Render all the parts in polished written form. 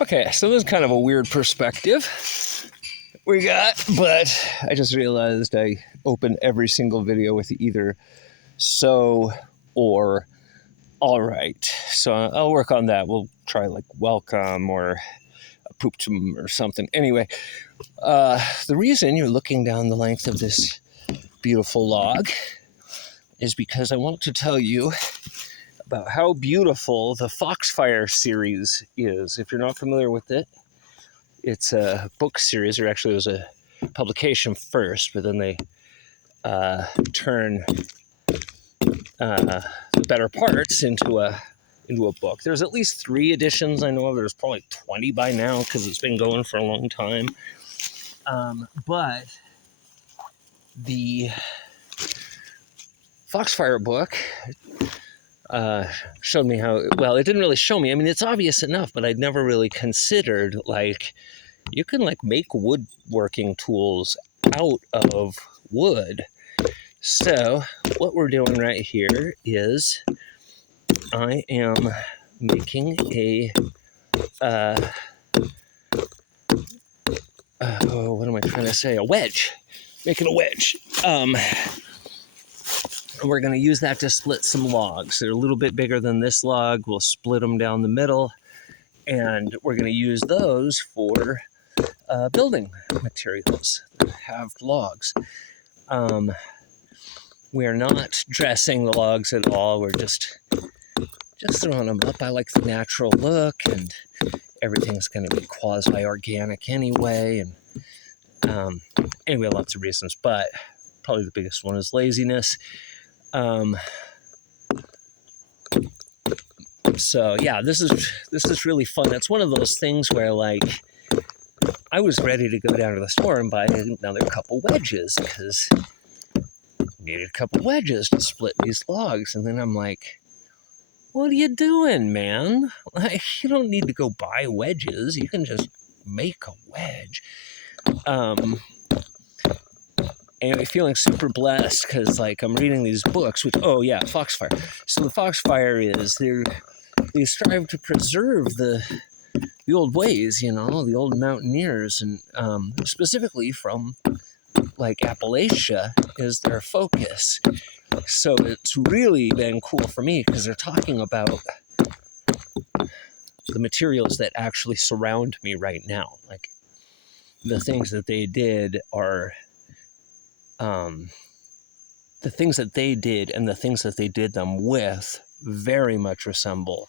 Okay, so this is kind of a weird perspective we got, but I just realized I opened every single video with either so or all right. So I'll work on that. We'll try like welcome or a pooptum or something. Anyway, the reason you're looking down the length of this beautiful log is because I want to tell you about how beautiful the Foxfire series is. If you're not familiar with it, it's a book series, or actually it was a publication first, but then they turn the better parts into a book. There's at least 3 editions I know of. There's probably 20 by now because it's been going for a long time. But the Foxfire book showed me how, well, it didn't really show me. I mean, it's obvious enough, but I'd never really considered, like, you can, like, make woodworking tools out of wood. So what we're doing right here is I am making a, what am I trying to say? A wedge. Making a wedge. We're going to use that to split some logs. They're a little bit bigger than this log. We'll split them down the middle, and we're going to use those for building materials, halved logs. We're not dressing the logs at all. We're just throwing them up. I like the natural look, and everything's going to be quasi-organic anyway. And anyway, lots of reasons, but probably the biggest one is laziness. So yeah, this is really fun. It's one of those things where, like, I was ready to go down to the store and buy another couple wedges because I needed a couple wedges to split these logs. And then I'm like, what are you doing, man? Like, you don't need to go buy wedges. You can just make a wedge. Anyway, feeling super blessed because, like, I'm reading these books, which, oh yeah, Foxfire. So the Foxfire is, they strive to preserve the old ways, you know, the old mountaineers, and specifically from, like, Appalachia is their focus. So it's really been cool for me because they're talking about the materials that actually surround me right now. Like, the things that they did are, the things that they did and the things that they did them with very much resemble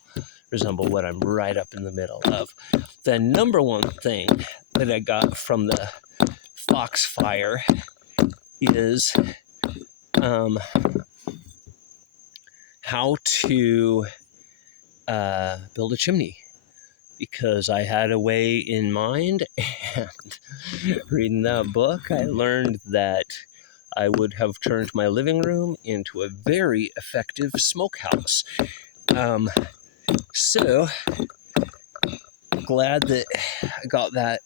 what I'm right up in the middle of. The number one thing that I got from the Foxfire is how to build a chimney, because I had a way in mind, and reading that book, I learned that I would have turned my living room into a very effective smokehouse. So glad that I got that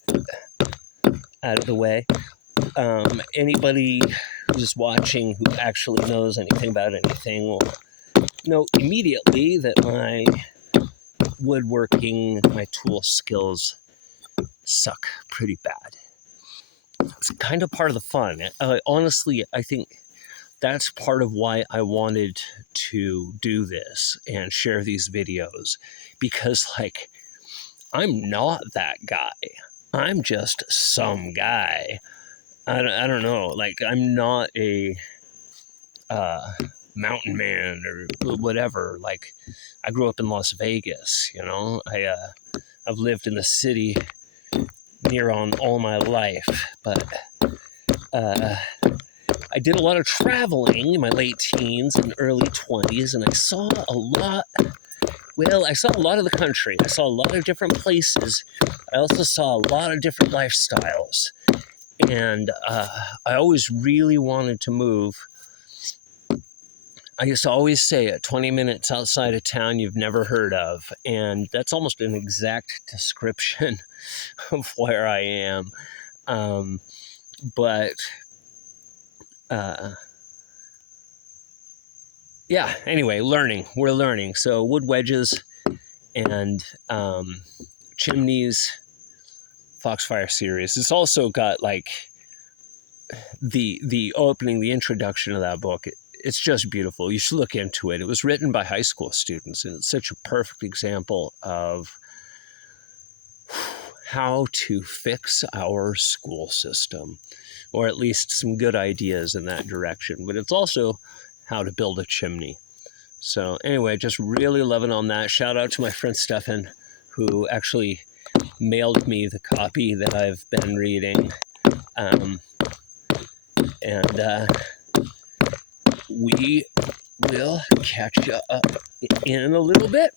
out of the way. Anybody who's watching who actually knows anything about anything will know immediately that my woodworking, my tool skills suck pretty bad. It's kind of part of the fun. Honestly, I think that's part of why I wanted to do this and share these videos, because, like, I'm not that guy. I'm just some guy. I don't know. Like, I'm not a mountain man or whatever. Like, I grew up in Las Vegas, you know. I've lived in the city near on all my life, but I did a lot of traveling in my late teens and early 20s, and I saw a lot. Well, I saw a lot of the country. I saw a lot of different places. I also saw a lot of different lifestyles. And I always really wanted to move. I used to always say it, 20 minutes outside of town you've never heard of. And that's almost an exact description of where I am. Yeah, anyway, we're learning. So wood wedges and chimneys, Foxfire series. It's also got like the opening, the introduction of that book. It's just beautiful. You should look into it. It was written by high school students, and it's such a perfect example of how to fix our school system, or at least some good ideas in that direction. But it's also how to build a chimney. So anyway, just really loving on that. Shout out to my friend Stefan, who actually mailed me the copy that I've been reading. We will catch you up in a little bit.